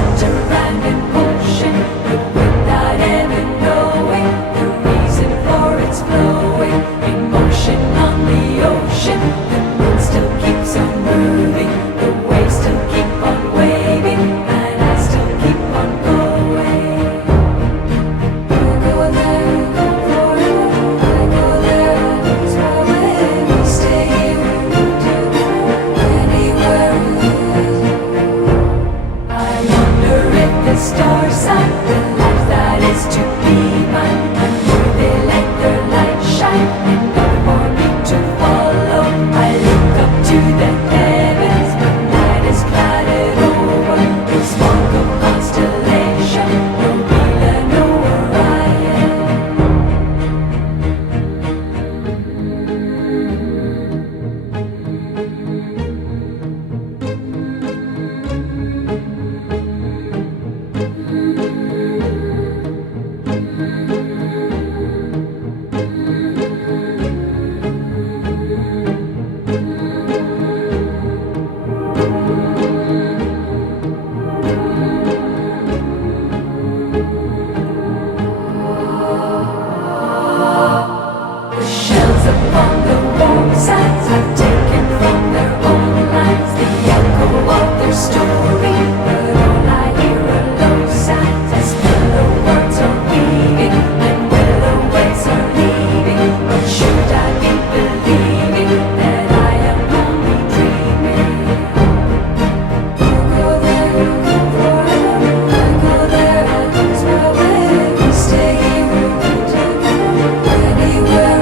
such a random motion, but without ever knowing the reason for its flowing. In motion on the ocean, the moon still keeps on moving, the waves still keep on waving, and I still keep on going. You go there, you go forever, I go there, I lose my way. We stay here, we together, anywhere. I wonder if the stars sign the life that is to be mine, and would they let their light shine enough for me to follow? I look up to the heavens, but night is clouded over. No smoke of constellation, no Vela, no Orion. The shells upon the warm sands have taken from their own lands the echo of their story, but all I hear are low sounds as willow words are weaving and willow waves are leaving. But should I be believing that I am only dreaming? You go there, you go forever, I go there, I lose my way. We stay here, we go together, anywhere.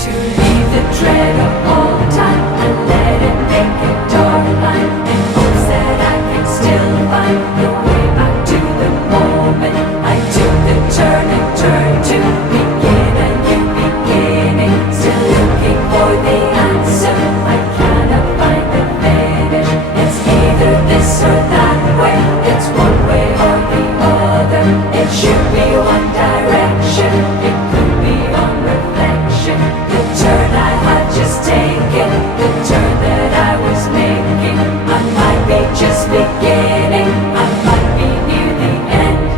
To leave the dread of all time and let it make a dark line, in hopes that I can still find the way back to the moment I took the turn and turned to begin a new beginning. Still looking for the answer, I cannot find the finish. It's either this or that way, it's one way or the other. It should be one direction, it could be on reflection. The turn I had just taken, the turn that I was making, I might be just beginning, I might be near the end.